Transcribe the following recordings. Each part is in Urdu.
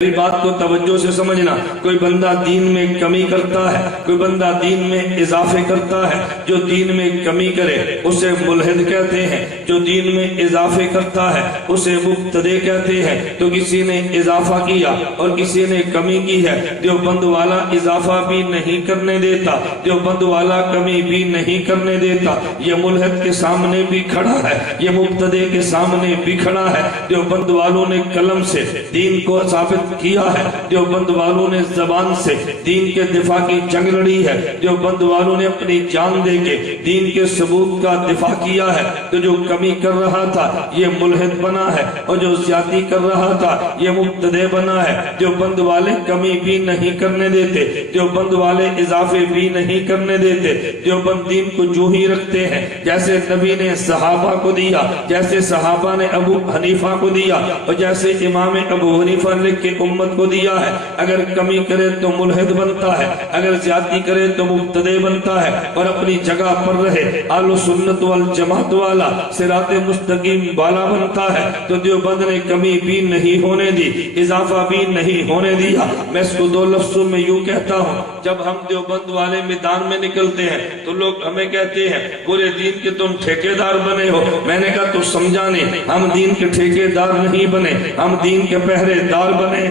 میری بات کو توجہ سے سمجھنا، کوئی بندہ دین میں کمی کرتا ہے، کوئی بندہ دین میں اضافے کرتا ہے، جو دین میں کمی کرے اسے ملحد کہتے ہیں، جو دین میں اضافے کرتا ہے اسے مبتدع کہتے ہیں۔ تو کسی نے اضافہ کیا اور کسی نے کمی کی ہے، دیوبند والا اضافہ بھی نہیں کرنے دیتا، دیوبند والا کمی بھی نہیں کرنے دیتا، یہ ملحد کے سامنے بھی کھڑا ہے، یہ مبتدع کے سامنے بھی کھڑا ہے۔ دیوبند والوں نے قلم سے دین کو ثابت کیا ہے، دیوبند والوں نے زبان سے دین کے دفاع کی جنگ لڑی ہے، دیوبند والوں نے اپنی جان دے کے دین کے ثبوت کا دفاع کیا ہے۔ تو جو کمی کر رہا تھا یہ ملحد بنا ہے، اور جو زیادتی کر رہا تھا یہ مبتدع بنا ہے۔ دیوبند والے کمی بھی نہیں کرنے دیتے، دیوبند والے اضافے بھی نہیں کرنے دیتے، دیوبند دین کو جو ہی رکھتے ہیں جیسے نبی نے صحابہ کو دیا، جیسے صحابہ نے ابو حنیفہ کو دیا، اور جیسے امام ابو حنیفہ نے لکھ کے امت کو دیا ہے۔ اگر کمی کرے تو ملحد بنتا ہے، اگر زیادتی کرے تو مبتدع بنتا ہے، اور اپنی جگہ پر رہے اہل سنت والجماعت والا صراط مستقیم والا بنتا ہے۔ تو دیوبند نے کمی بھی نہیں ہونے دی، اضافہ بھی نہیں ہونے دیا۔ میں اس کو دو لفظوں میں یوں کہتا ہوں، جب ہم دیوبند والے میدان میں نکلتے ہیں تو لوگ ہمیں کہتے ہیں پورے دین کے تم ٹھیکیدار بنے ہو۔ میں نے کہا تو سمجھا نہیں، ہم دین کے ٹھیکیدار نہیں بنے، ہم دین کے پہرے دار بنے،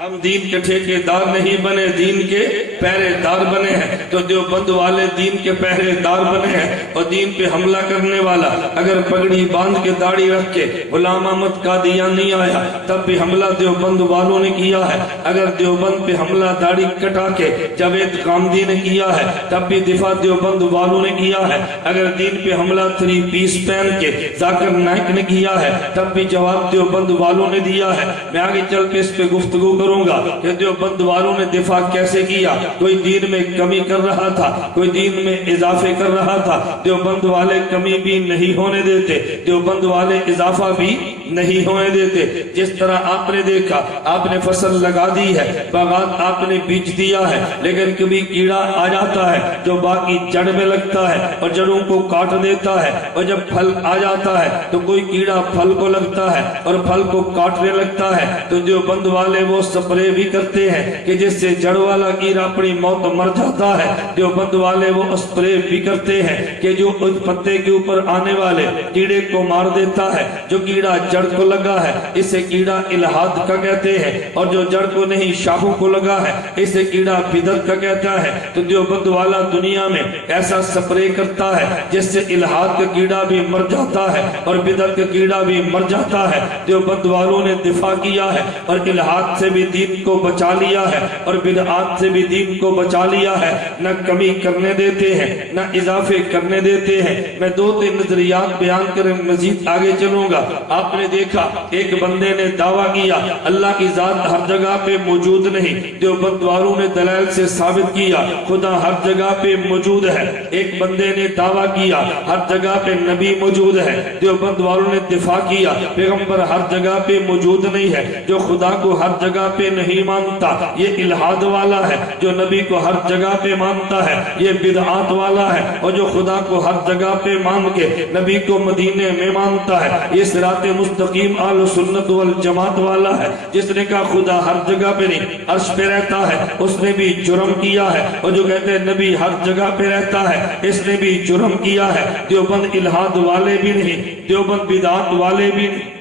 ہم دین کے ٹھیکے دار نہیں بنے، دین کے پہرے دار بنے ہیں۔ تو دیوبند والے دین کے پہرے دار بنے ہیں، اور دین پہ حملہ کرنے والا اگر پگڑی باندھ کے داڑھی رکھ کے غلام احمد قادیانی آیا تب بھی حملہ دیوبند والوں نے کیا ہے، اگر دیوبند پہ حملہ داڑھی کٹا کے جاوید قامدی نے کیا ہے تب بھی دفاع دیوبند والوں نے کیا ہے، اگر دین پہ حملہ 3 پیس پہن کے ذاکر نائک نے کیا ہے تب بھی جواب دیوبند والوں نے دیا ہے۔ میں آگے چل کے اس پہ گفتگو کروں گا کہ دیوبند والوں نے دفاع کیسے کیا۔ کوئی دین میں کمی کر رہا تھا، کوئی دین میں اضافے کر رہا تھا، دیوبند والے کمی بھی نہیں ہونے دیتے، دیوبند والے اضافہ بھی نہیں ہونے دیتے۔ جس طرح آپ نے دیکھا، آپ نے فصل لگا دی ہے، باغات آپ نے بیچ دیا ہے، لیکن کبھی کیڑا آ جاتا ہے جو باقی جڑ میں لگتا ہے اور جڑوں کو کاٹ دیتا ہے، اور جب پھل آ جاتا ہے تو کوئی کیڑا پھل کو لگتا ہے اور پھل کو کاٹنے لگتا ہے۔ تو دیوبند والے وہ سپرے بھی کرتے ہیں کہ جس سے جڑ والا کیڑا اپنی موت مر جاتا ہے، دیوبند والے وہ سپرے بھی کرتے ہیں کہ جو اس پتے کے اوپر آنے والے کیڑے کو مار دیتا ہے۔ جو کیڑا جڑ کو لگا ہے اسے کیڑا الہاد کا کہتے ہیں، اور جو جڑ کو نہیں شاخوں کو لگا ہے اسے کیڑا بدعت کا کہتا ہے۔ تو دیوبند والا دنیا میں ایسا سپرے کرتا ہے جس سے الہاد کا کیڑا بھی مر جاتا ہے اور بدعت کا کیڑا بھی مر جاتا ہے۔ دیوبند والوں نے دفاع کیا ہے اور الہاد سے بھی دین کو بچا لیا ہے اور بدعات سے بھی دین کو بچا لیا ہے، نہ کمی کرنے دیتے ہیں نہ اضافے کرنے دیتے ہیں۔ میں 2-3 نظریات بیان کر مزید آگے چلوں گا۔ آپ نے دیکھا ایک بندے نے دعویٰ کیا اللہ کی ذات ہر جگہ پہ موجود نہیں، دیوبند والوں نے دلائل سے ثابت کیا خدا ہر جگہ پہ موجود ہے۔ ایک بندے نے دعویٰ کیا ہر جگہ پہ نبی موجود ہے، دیوبند والوں نے دفاع کیا پیغمبر ہر جگہ پہ موجود نہیں ہے۔ جو خدا کو ہر جگہ پہ نہیں مانتا یہ الہاد والا ہے، جو نبی کو ہر جگہ پہ مانتا ہے یہ بدعات والا ہے، اور جو خدا کو ہر جگہ پہ مان کے نبی کو مدینے میں مانتا ہے یہ صراط مستقیم اہل سنت والجماعت والا ہے۔ جس نے کہا خدا ہر جگہ پہ نہیں عرش پہ رہتا ہے اس نے بھی جرم کیا ہے، اور جو کہتے ہیں نبی ہر جگہ پہ رہتا ہے اس نے بھی جرم کیا ہے۔ دیوبند الہاد والے بھی نہیں، دیوبند بدعات والے بھی نہیں،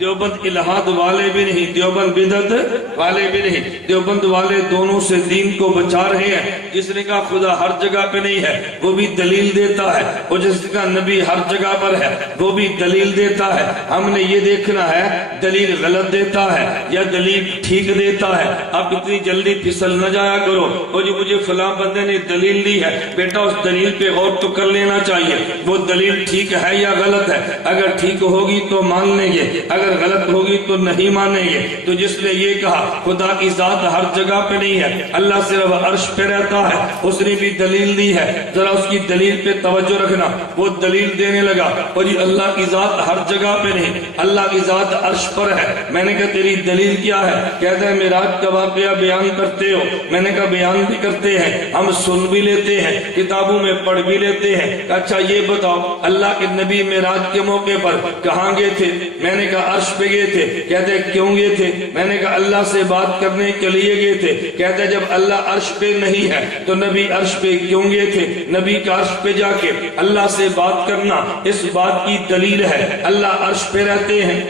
دیوبند الہاد والے بھی نہیں، دیوبند بدعت والے بھی نہیں، دیوبند والے دونوں سے دین کو بچا رہے ہیں۔ جس نے کہا خدا ہر جگہ پہ نہیں ہے وہ بھی دلیل دیتا ہے، اور جس نے کہا نبی ہر جگہ پر ہے وہ بھی دلیل دیتا ہے۔ ہم نے یہ دیکھنا ہے دلیل غلط دیتا ہے یا دلیل ٹھیک دیتا ہے۔ آپ اتنی جلدی پھسل نہ جایا کرو اور جو مجھے فلاں بندے نے دلیل دی ہے، بیٹا اس دلیل پہ غور تو کر لینا چاہیے وہ دلیل ٹھیک ہے یا غلط ہے۔ اگر ٹھیک ہوگی تو مان لیں گے، اگر غلط ہوگی تو نہیں مانیں گے۔ تو جس نے یہ کہا خدا کی ذات ہر جگہ پہ نہیں ہے، اللہ صرف عرش پہ رہتا ہے، اس نے بھی دلیل دی ہے، ذرا اس کی دلیل پہ توجہ رکھنا۔ وہ دلیل دینے لگا اور یہ اللہ کی ذات ہر جگہ پہ نہیں، اللہ کی ذات عرش پر ہے۔ میں نے کہا تیری دلیل کیا ہے؟ کہتا ہے معراج کا واقعہ بیان کرتے ہو؟ میں نے کہا بیان بھی کرتے ہیں، ہم سن بھی لیتے ہیں، کتابوں میں پڑھ بھی لیتے ہیں۔ اچھا یہ بتاؤ اللہ کے نبی معراج کے موقع پر کہاں گئے تھے؟ میں نے کہا عرش پہ گئے تھے؟ کہتے کیوں گئے تھے؟ میں نے کہا اللہ سے بات کرنے کے لیے گئے تھے۔ کہتے جب اللہ عرش پہ نہیں ہے تو نبی عرش پہ کیوں گئے تھے؟ نبی کا عرش پہ جا کے اللہ سے بات کرنا اس بات کی دلیل ہے اللہ عرش پہ رہتے ہیں۔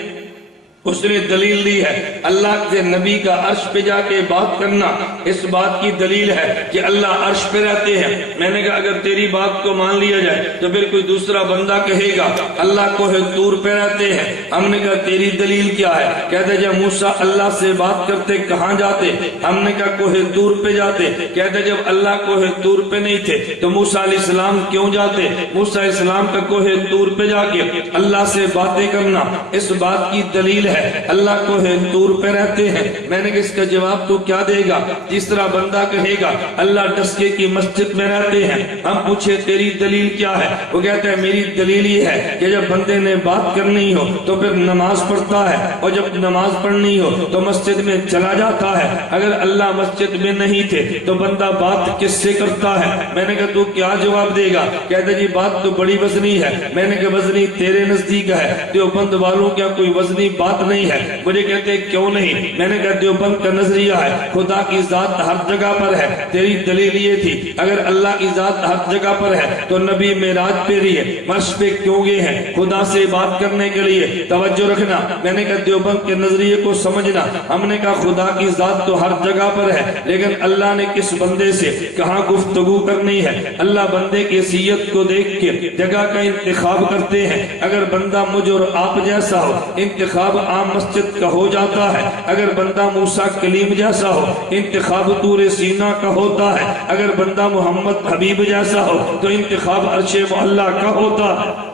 اس نے دلیل دی ہے اللہ کے نبی کا عرش پہ جا کے بات کرنا اس بات کی دلیل ہے کہ اللہ عرش پہ رہتے ہیں۔ میں نے کہا اگر تیری بات کو مان لیا جائے تو پھر کوئی دوسرا بندہ کہے گا اللہ کوہ طور پہ رہتے ہیں۔ ہم نے کہا تیری دلیل کیا ہے؟ کہتے جب موسیٰ اللہ سے بات کرتے کہاں جاتے؟ ہم نے کہا کوہ طور پہ جاتے۔ کہتے جب اللہ کوہ طور پہ نہیں تھے تو موسیٰ علیہ السلام کیوں جاتے؟ موسیٰ علیہ السلام کا کوہ طور پہ جا کے اللہ سے باتیں کرنا اس بات کی دلیل ہے اللہ کوہ طور پہ رہتے ہیں۔ میں نے اس کا جواب تو کیا دے گا؟ تیسرا بندہ کہے گا اللہ ڈسکے کی مسجد میں رہتے ہیں۔ ہم پوچھے تیری دلیل کیا ہے؟ وہ کہتا ہے میری دلیل یہ ہے کہ جب بندے نے بات کرنی ہو تو پھر نماز پڑھتا ہے اور جب نماز پڑھنی ہو تو مسجد میں چلا جاتا ہے۔ اگر اللہ مسجد میں نہیں تھے تو بندہ بات کس سے کرتا ہے؟ میں نے کہا تو کیا جواب دے گا؟ کہتا جی بات تو بڑی وزنی ہے۔ میں نے کہا وزنی تیرے نزدیک ہے، دیوبند والوں کیا کوئی وزنی بات نہیں ہے؟ مجھے کہتے کیوں نہیں؟ میں نے کہا دیوبند کا نظریہ ہے خدا کی ذات ہر جگہ پر ہے۔ تیری دلیل یہ تھی اگر اللہ کی ذات ہر جگہ پر ہے تو نبی معراج پہ رہے عرش پہ کیوں گئے ہیں؟ خدا سے بات کرنے کے لیے۔ توجہ رکھنا، میں نے کہا دیوبند کے نظریے کو سمجھنا۔ ہم نے کہا خدا کی ذات تو ہر جگہ پر ہے لیکن اللہ نے کس بندے سے کہاں گفتگو کرنی ہے؟ اللہ بندے کی حیثیت کو دیکھ کے جگہ کا انتخاب کرتے ہیں۔ اگر بندہ مجھ اور آپ جیسا ہو انتخاب عام مسجد کا ہو جاتا ہے۔ اگر بندہ موسیٰ کلیم جیسا ہو انتخاب طور سینا کا ہوتا ہے۔ اگر بندہ محمد حبیب جیسا ہو تو انتخاب عرش معلیٰ کا ہوتا ہے۔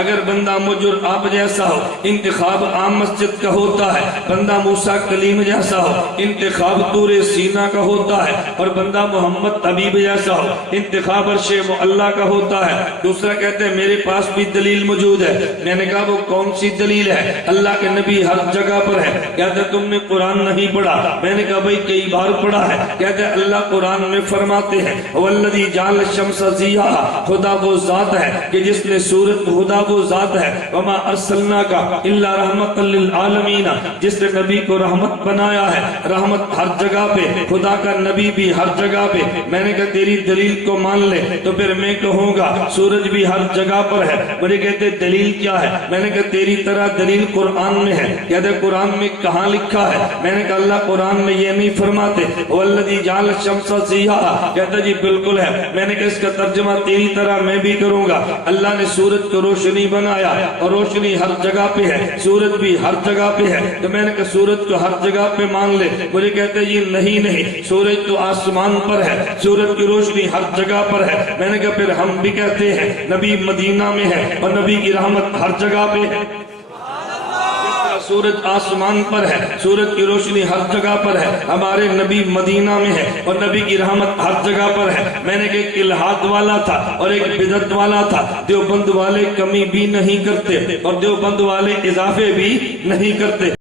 اگر بندہ مجھ اور آپ جیسا ہو انتخاب عام مسجد کا ہوتا ہے۔ بندہ موسیٰ کلیم جیسا ہو انتخاب طور سینا کا ہوتا ہے، اور بندہ محمد حبیب جیسا ہو انتخاب عرش معلیٰ کا ہوتا ہے۔ دوسرا کہتے ہیں میرے پاس بھی دلیل موجود ہے۔ میں نے کہا وہ کون سی دلیل ہے؟ اللہ کے نبی ہر جگہ پر ہے۔ کہتے تم نے قرآن نہیں پڑھا؟ میں نے کہا بھئی کئی بار پڑھا ہے۔ کہتے اللہ قرآن میں فرماتے ہیں والذی جعل الشمس ضیاء، خدا وہ ذات ہے کہ جس نے سورج، خدا وہ ذات ہے وما ارسلناک الا رحمۃ للعالمین، جس نے نبی کو رحمت بنایا ہے۔ رحمت ہر جگہ پہ، خدا کا نبی بھی ہر جگہ پہ۔ میں نے کہا تیری دلیل کو مان لے تو پھر میں کہوں گا سورج بھی ہر جگہ پر ہے۔ مجھے کہتے دلیل کیا ہے؟ میں نے کہا تیری طرح دلیل قرآن میں ہے۔ کہتے قرآن میں کہاں لکھا ہے؟ میں نے کہا اللہ قرآن میں یہ نہیں فرماتے والذی جعل الشمس ضیاء۔ کہتا جی بالکل ہے۔ میں نے کہا اس کا ترجمہ تیری طرح میں بھی کروں گا۔ اللہ نے سورج کو روشنی بنایا اور روشنی ہر جگہ پہ ہے، سورج بھی ہر جگہ پہ ہے، تو میں نے کہا سورج کو ہر جگہ پہ مان لے۔ مجھے کہتے جی نہیں، سورج تو آسمان پر ہے، سورج کی روشنی ہر جگہ پر ہے۔ میں نے کہا پھر ہم بھی کہتے ہیں نبی مدینہ میں ہے اور نبی کی رحمت ہر جگہ پہ ہے۔ سورج آسمان پر ہے، سورج کی روشنی ہر جگہ پر ہے، ہمارے نبی مدینہ میں ہے اور نبی کی رحمت ہر جگہ پر ہے۔ میں نے کہ ایک الہاد والا تھا اور ایک بدعت والا تھا۔ دیوبند والے کمی بھی نہیں کرتے اور دیوبند والے اضافے بھی نہیں کرتے۔